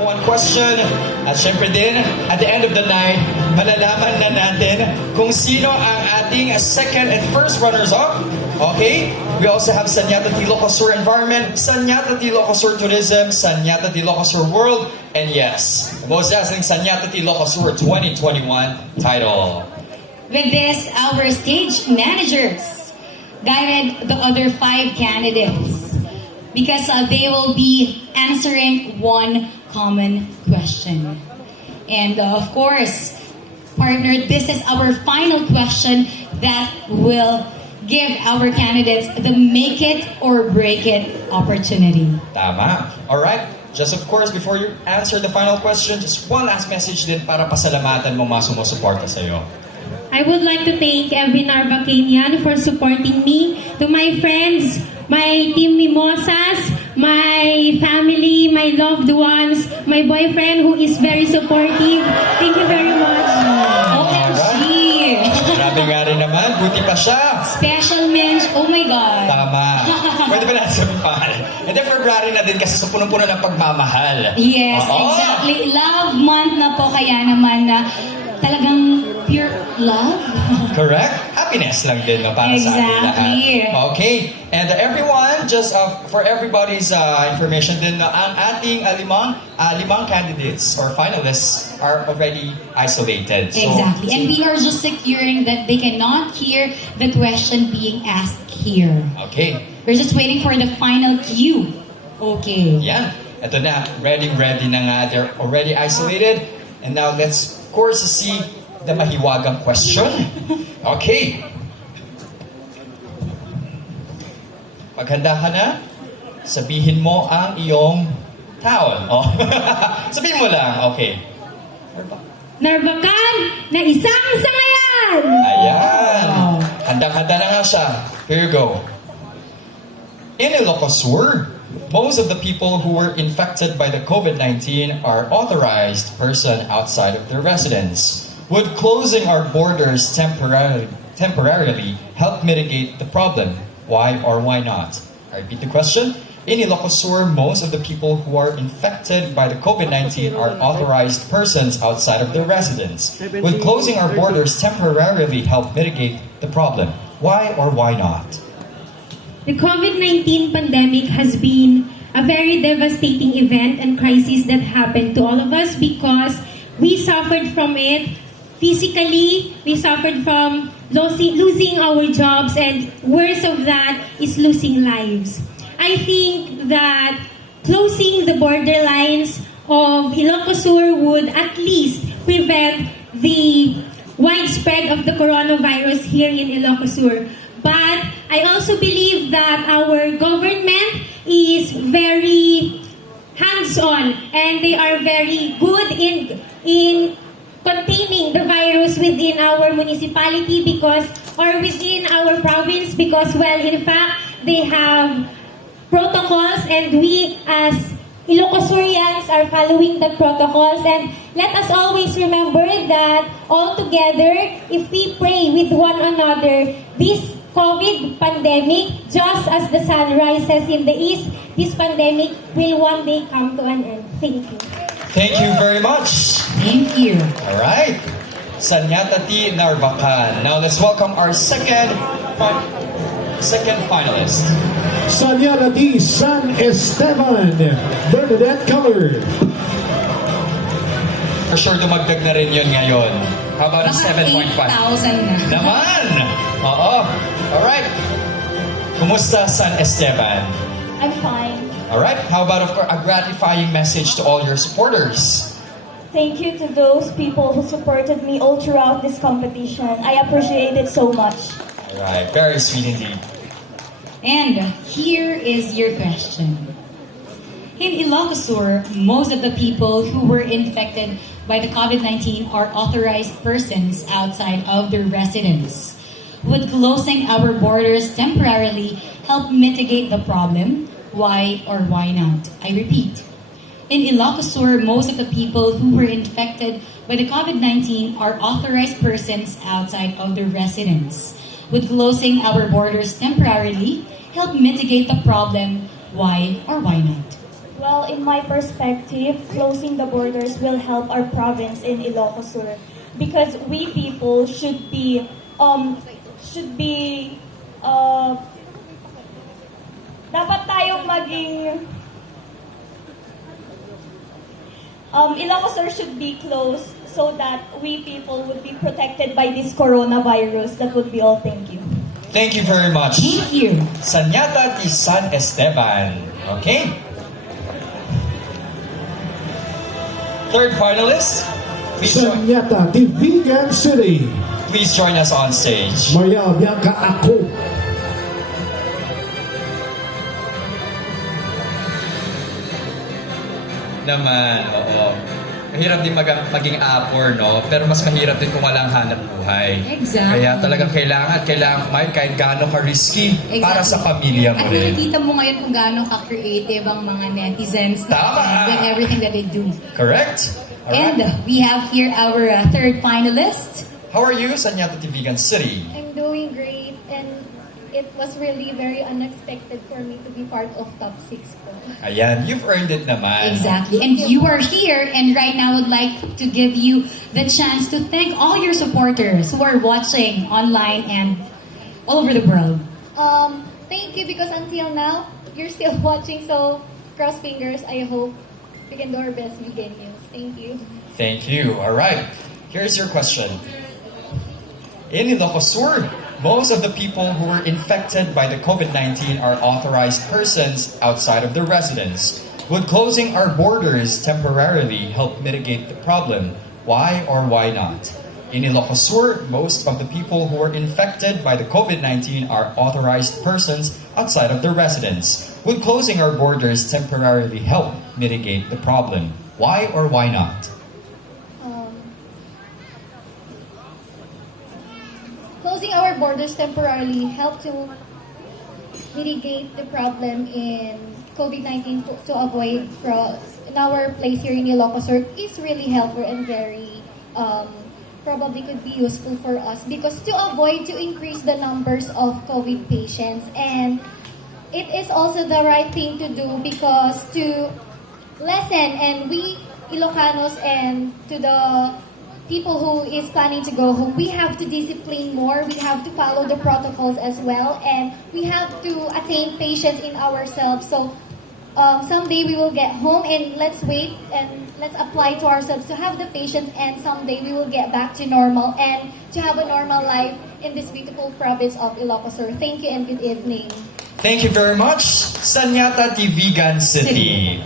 One question, at syempre din, at the end of the night, malalaman na natin kung sino ang ating second and first runners-up. Okay? We also have Saniata Ylocos Sur Environment, Saniata Ylocos Sur Tourism, Saniata Ylocos Sur World, and yes, the most dazzling Saniata Ylocos Sur 2021 title. With this, our stage managers guided the other 5 candidates because they will be answering one common question. And of course, partner, this is our final question that will give our candidates the make it or break it opportunity. Tama. Alright. Just of course, before you answer the final question, just one last message din para pasalamatan mo mga sumusuporta sa'yo. I would like to thank every NARVACANian for supporting me, to my friends, my team Mimosas, my family, my loved ones, my boyfriend who is very supportive. Thank you very much. OMG! Grabe nga rin naman. Buti pa siya. Special mention. Oh my God. Tama. Pwede ba natin sabihin pangalan? And then February na din kasi sa punong-puno ng pagmamahal. Yes, Oo. exactly. Love month na po, kaya naman na talagang pure love. Correct? Happiness lang din no, para sa ating lahat. Exactly. Okay. And everyone, just for everybody's information din, ang ating limang candidates or finalists are already isolated. So, Exactly. And we are just securing that they cannot hear the question being asked here. Okay. We're just waiting for the final cue. Okay. Yan. Ito na. Ready na nga. They're already isolated. And now let's, of course, see the mahiwagang question. Okay. Maghanda ka na, sabihin mo ang iyong taon. Oh. Sabihin mo lang. Okay. NARVACAN na isang sangayan! Ayan. Handang-handa na nga siya. Here you go. In Ylocos Sur, most of the people who were infected by the COVID-19 are authorized person outside of their residence. Would closing our borders temporarily help mitigate the problem? Why or why not? I repeat the question. In Ylocos Sur, most of the people who are infected by the COVID-19 are authorized persons outside of their residence. Would closing our borders temporarily help mitigate the problem? Why or why not? The COVID-19 pandemic has been a very devastating event and crisis that happened to all of us because we suffered from it physically, we suffered from losing our jobs, and worst of that is losing lives. I think that closing the borderlines of Ylocos Sur would at least prevent the widespread of the coronavirus here in Ylocos Sur. But I also believe that our government is very hands-on and they are very good in containing the virus within our municipality or within our province because, well, in fact, they have protocols and we as Ylocos Surians are following the protocols. And let us always remember that all together, if we pray with one another, this COVID pandemic, just as the sun rises in the east, this pandemic will one day come to an end. Thank you. Thank you very much. Thank you. All right. Saniata T. NARVACAN. Now let's welcome our second finalist. Saniata T. San Esteban, Bernadette Color. For sure, dumagdag na rin yun ngayon. How about a 7.5? 8,000 na. Naman! Oo. Alright. Kumusta, San Esteban? I'm fine. Alright. How about, of course, a gratifying message to all your supporters? Thank you to those people who supported me all throughout this competition. I appreciate it so much. Alright. Very sweet indeed. And here is your question. In Ylocos Sur, most of the people who were infected by the COVID-19 are authorized persons outside of their residence. Would closing our borders temporarily help mitigate the problem? Why or why not? I repeat. In Ylocos Sur, most of the people who were infected by the COVID-19 are authorized persons outside of their residence. Would closing our borders temporarily help mitigate the problem? Why or why not? Well, in my perspective, closing the borders will help our province in Ylocos Sur because we people should be dapat tayong maging Ylocos Sur should be closed so that we people would be protected by this coronavirus. That would be all. Thank you. Thank you very much. Thank you. Saniata di San Esteban. Okay. Third finalist, Saniata, the Vegan City. please join us on stage. Maria Bianca Ako. Naman, oo. Mahirap din maging apor, no? Pero mas mahirap din kung walang hanap buhay. Exactly. Kaya talagang kailangan kumain kahit gaano ka-risky para sa pamilya mo At rin. nakikita mo ngayon kung gaano ka-creative ang mga netizens Tama. with everything that they do. Correct? And Alright. we have here our third finalist. How are you, Saniata di Vegan City? I'm doing great, and it was really very unexpected for me to be part of top 6 po. Ayan, you've earned it naman. Exactly. And you are here, and right now I would like to give you the chance to thank all your supporters who are watching online and all over the world. Thank you because until now, you're still watching, so cross fingers. I hope we can do our best Vegan news. Thank you. Thank you. All right. Here's your question. In Ylocos Sur, most of the people who were infected by the COVID-19 are authorized persons outside of the residence. Would closing our borders temporarily help mitigate the problem? Why or why not? In Ylocos Sur, most of the people who were infected by the COVID-19 are authorized persons outside of the residence. Would closing our borders temporarily help mitigate the problem? Why or why not? Closing our borders temporarily helped to mitigate the problem in COVID-19 to avoid cross. In our place here in Ylocos Sur is really helpful and very probably could be useful for us because to avoid to increase the numbers of COVID patients, and it is also the right thing to do because to lessen, and we Ilocanos and to the people who is planning to go home, we have to discipline more, we have to follow the protocols as well, and we have to attain patience in ourselves. So someday we will get home, and let's wait and let's apply to ourselves to have the patience, and someday we will get back to normal and to have a normal life in this beautiful province of Ylocos Sur. Thank you and good evening. Thank you very much, Saniata di Vegan City.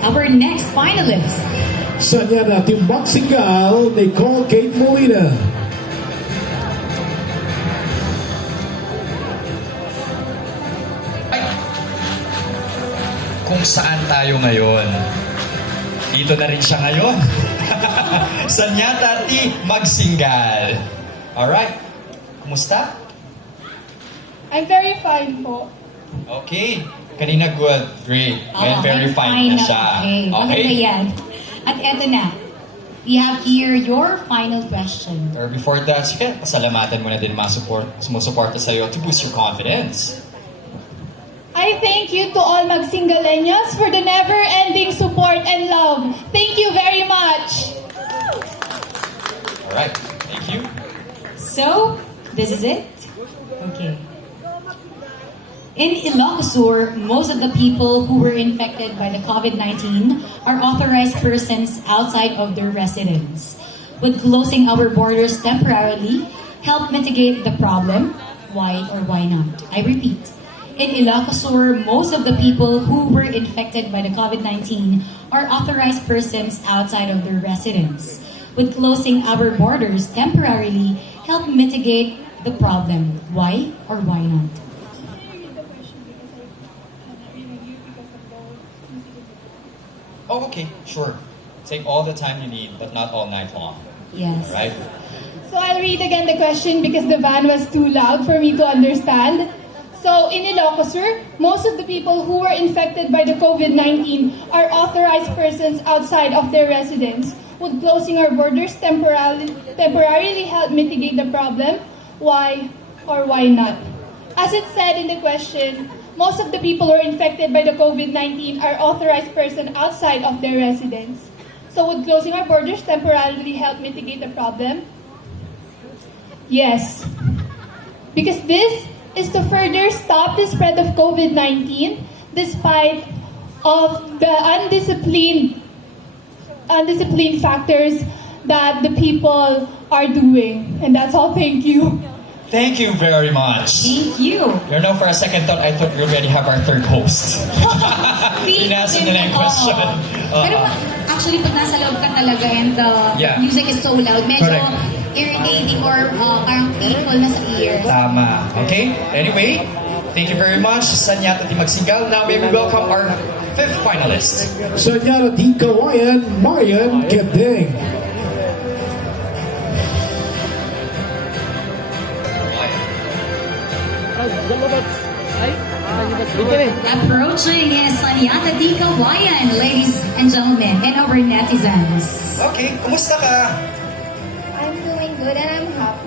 Our next finalist. Saniata, the MAGSINGAL, Nicole Kate Molina. Ay, kung saan tayo ngayon? Dito na rin siya ngayon. Saniata di Magsingal. Alright. Kumusta? I'm very fine po. Okay. Kanina good. Great. Ngayon very fine na siya. Okay. Maganda yan. At eto na. We have here your final question. Or before that, sige, pasalamatan mo na din mga sumusuporta sa'yo to boost your confidence. I thank you to all Magsingaleños for the never-ending support and love. Thank you very much. Alright. Thank you. So, this is it? Okay. In Ylocos Sur, most of the people who were infected by the COVID-19 are authorized persons outside of their residence. Would closing our borders temporarily help mitigate the problem? Why or why not? I repeat. In Ylocos Sur, most of the people who were infected by the COVID-19 are authorized persons outside of their residence. Would closing our borders temporarily help mitigate the problem? Why or why not? Oh, okay. Sure. Take all the time you need, but not all night long. Yes. Alright? So I'll read again the question because the van was too loud for me to understand. So in Ylocos Sur, most of the people who were infected by the COVID-19 are authorized persons outside of their residence. Would closing our borders temporarily help mitigate the problem? Why or why not? As it said in the question, most of the people who are infected by the COVID-19 are authorized persons outside of their residence. So would closing our borders temporarily help mitigate the problem? Yes. Because this is to further stop the spread of COVID-19 despite of the undisciplined factors that the people are doing. And that's all. Thank you. Thank you very much. Thank you. You know, for a second thought, I thought we already have our third host. Pinasa nila yung question. Pero actually, pag nasa loob ka talaga and the Yeah. music is so loud, medyo Correct. irritating or parang painful na sa ears. Tama. Okay? Anyway, thank you very much, Saniata Di Magsingal. Now may we welcome our fifth finalist. Saniata di CAOAYAN, Marian Kedeng. Approaching is Saniata di CAOAYAN, ladies and gentlemen, and our netizens. Okay, kumusta ka? I'm doing good and I'm happy.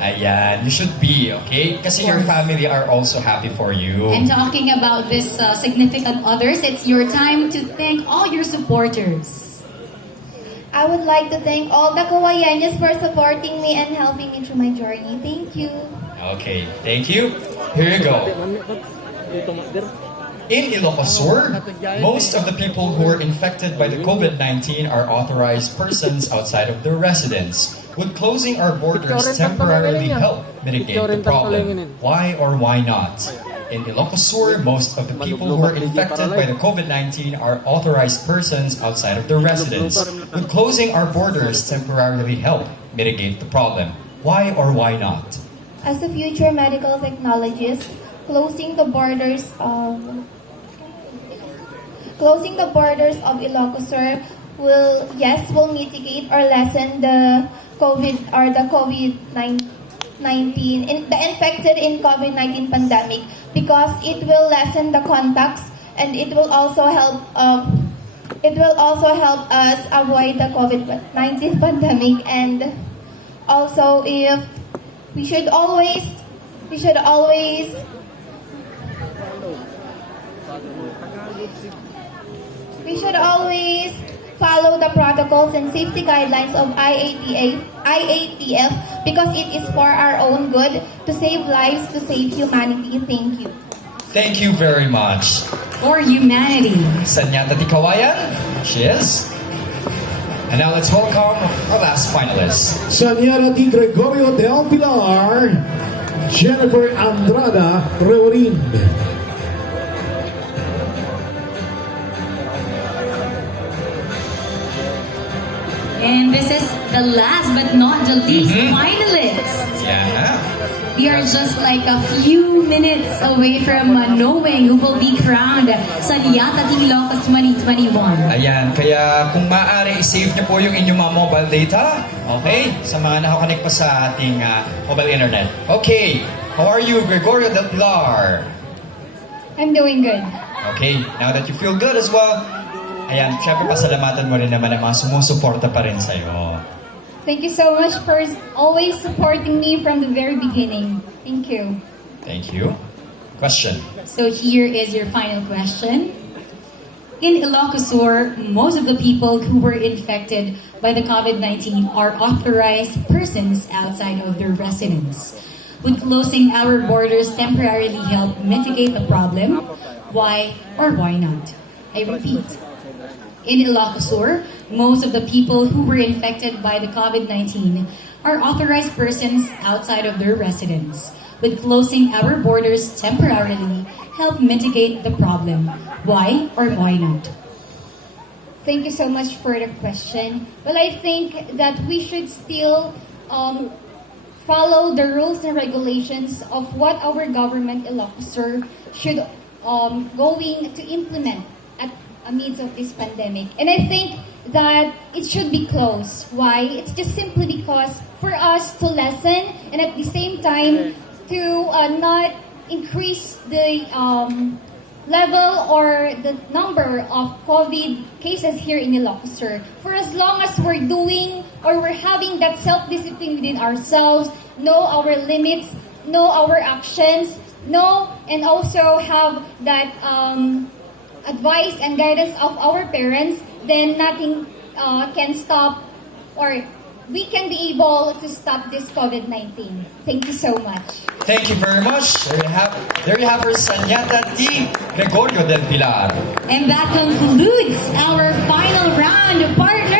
Ayan, you should be, okay? Kasi your family are also happy for you. And talking about this significant others, it's your time to thank all your supporters. I would like to thank all the Kawayanas for supporting me and helping me through my journey. Thank you. Okay, thank you. Here you go. In Ylocos Sur, most of the people who are infected by the COVID-19 are authorized persons outside of their residence. Would closing our borders temporarily help mitigate the problem? Why or why not? In Ylocos Sur, most of the people who are infected by the COVID-19 are authorized persons outside of their residence. Would closing our borders temporarily help mitigate the problem? Why or why not? As a future medical technologist, closing the borders of Ylocos Sur will mitigate or lessen the COVID-19 the infected in COVID-19 pandemic, because it will lessen the contacts and it will also help us avoid the COVID-19 pandemic. And also, if we should always follow the protocols and safety guidelines of IATF, because it is for our own good, to save lives, to save humanity. Thank you. Thank you very much. For humanity. Saniata di CAOAYAN, she is. And now let's welcome our last finalist. Saniata di Gregorio del Pilar, Jennifer Andrada Reurin. And this is the last but not the least finalist. Yeah. We are just like a few minutes away from knowing who will be crowned Saniata di Ylocos 2021. Ayan, kaya kung maaari, i-save niyo po yung inyong mga mobile data. Okay? Sa mga nakakonect pa sa ating mobile internet. Okay, how are you, Gregorio del Pilar? I'm doing good. Okay, now that you feel good as well, ayan, syempre pasalamatan mo rin naman ang mga sumusuporta pa rin sa'yo. Thank you so much for always supporting me from the very beginning. Thank you. Thank you. Question. So here is your final question. In Ylocos Sur, most of the people who were infected by the COVID-19 are authorized persons outside of their residence. Would closing our borders temporarily help mitigate the problem? Why or why not? I repeat. In Ylocos Sur, most of the people who were infected by the COVID-19 are authorized persons outside of their residence. Would closing our borders temporarily help mitigate the problem? Why or why not? Thank you so much for the question. Well, I think that we should still follow the rules and regulations of what our government Ylocos Sur should going to implement at amidst of this pandemic. And I think that it should be closed. Why? It's just simply because for us to lessen and at the same time to not increase the level or the number of COVID cases here in Ylocos Sur. For as long as we're doing or we're having that self-discipline within ourselves, know our limits, know our actions, know and also have that advice and guidance of our parents, then nothing can stop, or we can be able to stop this COVID-19. Thank you so much. Thank you very much. There you have her, Saniata T. Gregorio del Pilar. And that concludes our final round. Partner